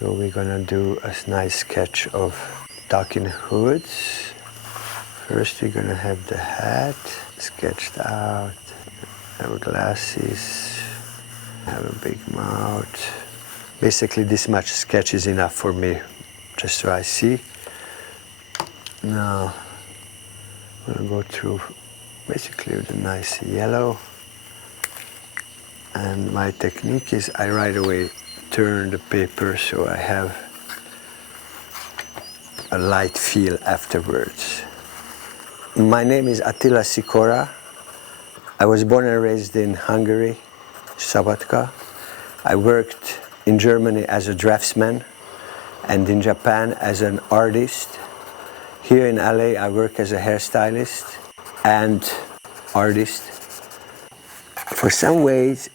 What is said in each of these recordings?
So we're gonna do a nice sketch of talking hoods. First we're gonna have the hat sketched out, have glasses, have a big mouth. Basically this much sketch is enough for me, just so I see. Now I'm gonna go through basically with a nice yellow. And my technique is I right away turn the paper so I have a light feel afterwards. My name is Atila Sikora. I was born and raised in Hungary, Szabadka. I worked in Germany as a draftsman and in Japan as an artist. Here in LA I work as a hairstylist and artist. For some ways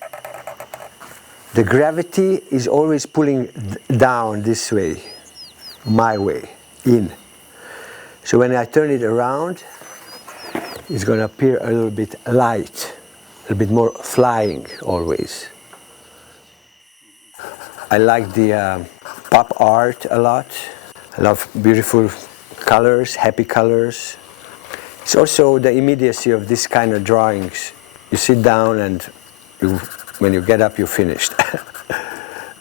the gravity is always pulling down this way, my way, in. So when I turn it around, it's going to appear a little bit light, a little bit more flying always. I like the pop art a lot. I love beautiful colors, happy colors. It's also the immediacy of this kind of drawings. You sit down and when you get up, you're finished.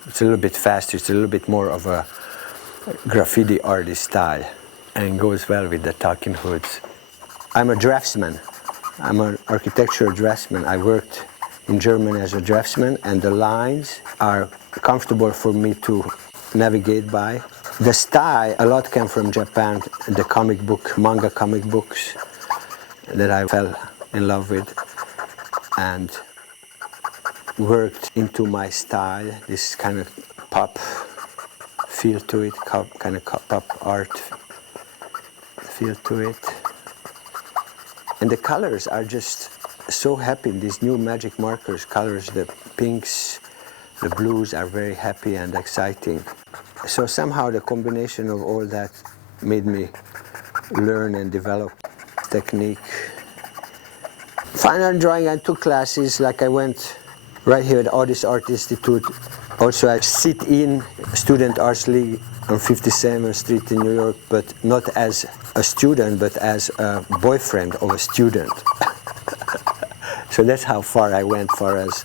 It's a little bit faster, it's a little bit more of a graffiti artist style and goes well with the talking hoods. I'm a draftsman. I'm an architectural draftsman. I worked in Germany as a draftsman and the lines are comfortable for me to navigate by. The style, a lot came from Japan, the comic book, manga comic books that I fell in love with and worked into my style, this kind of pop feel to it, kind of pop art feel to it. And the colors are just so happy, these new magic markers colors, the pinks, the blues are very happy and exciting. So somehow the combination of all that made me learn and develop technique. Fine art drawing, I took classes, like I went right here at Audis Art Institute. Also I sit in Student Arts League on 57th Street in New York, but not as a student, but as a boyfriend of a student. So that's how far I went far as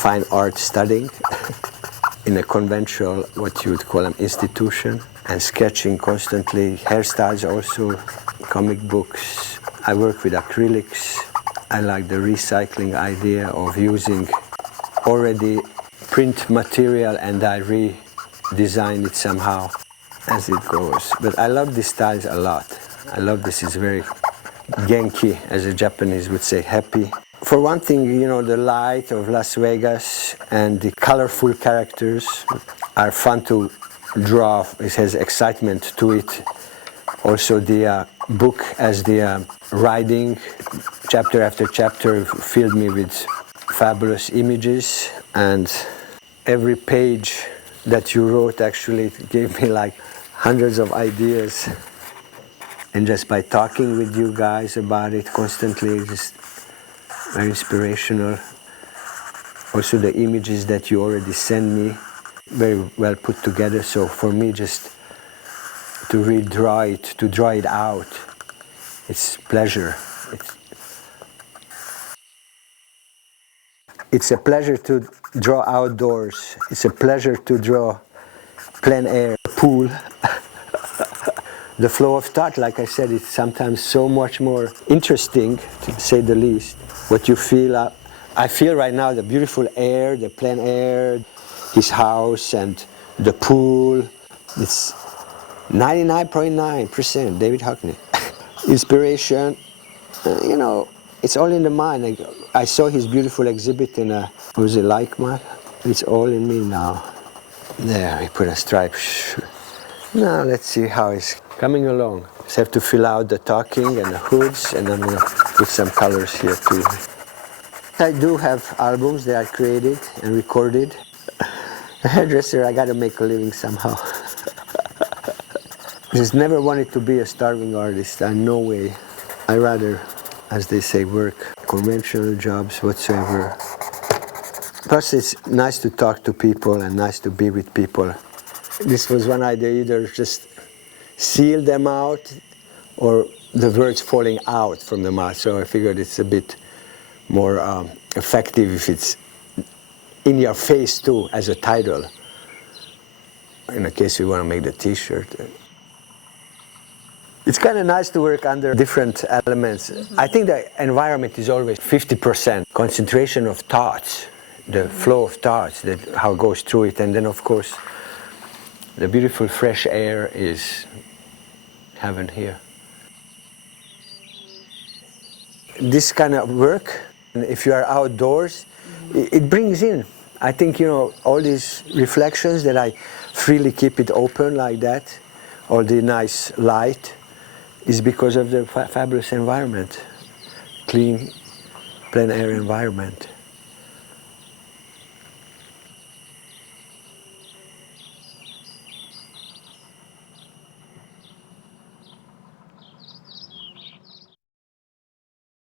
fine art studying in a conventional, what you would call an institution, and sketching constantly, hairstyles also, comic books. I work with acrylics. I like the recycling idea of using already print material and I redesign it somehow as it goes. But I love these styles a lot. I love this, it's very genki, as the Japanese would say, happy. For one thing, you know, the light of Las Vegas and the colorful characters are fun to draw. It has excitement to it. Also the book as the writing, chapter after chapter, filled me with fabulous images, and every page that you wrote actually gave me like hundreds of ideas. And just by talking with you guys about it constantly, just very inspirational. Also the images that you already send me, very well put together. So for me, just to redraw it, to draw it out, it's pleasure. It's a pleasure to draw outdoors. It's a pleasure to draw plein air, pool. The flow of thought, like I said, it's sometimes so much more interesting, to say the least. What you feel, I feel right now the beautiful air, the plein air, his house and the pool. It's 99.9% David Hockney. Inspiration, you know, it's all in the mind. Like, I saw his beautiful exhibit in was it Laikma? It's all in me now. There, we put a stripe. Now let's see how it's coming along. Just have to fill out the talking and the hoods, and I'm gonna put some colors here too. I do have albums that I created and recorded. A hairdresser, I gotta make a living somehow. Just never wanted to be a starving artist, no way. I rather, as they say, work conventional jobs whatsoever. Plus, it's nice to talk to people and nice to be with people. This was one idea, either just seal them out or the words falling out from the mouth. So I figured it's a bit more effective if it's in your face too, as a title. In case we want to make the t-shirt. It's kind of nice to work under different elements. I think the environment is always 50% concentration of thoughts, the flow of thoughts, that how it goes through it, and then of course the beautiful fresh air is heaven here. This kind of work, if you are outdoors, it brings in, I think, you know, all these reflections that I freely keep it open like that, all the nice light, is because of the fabulous environment, clean, plein air environment.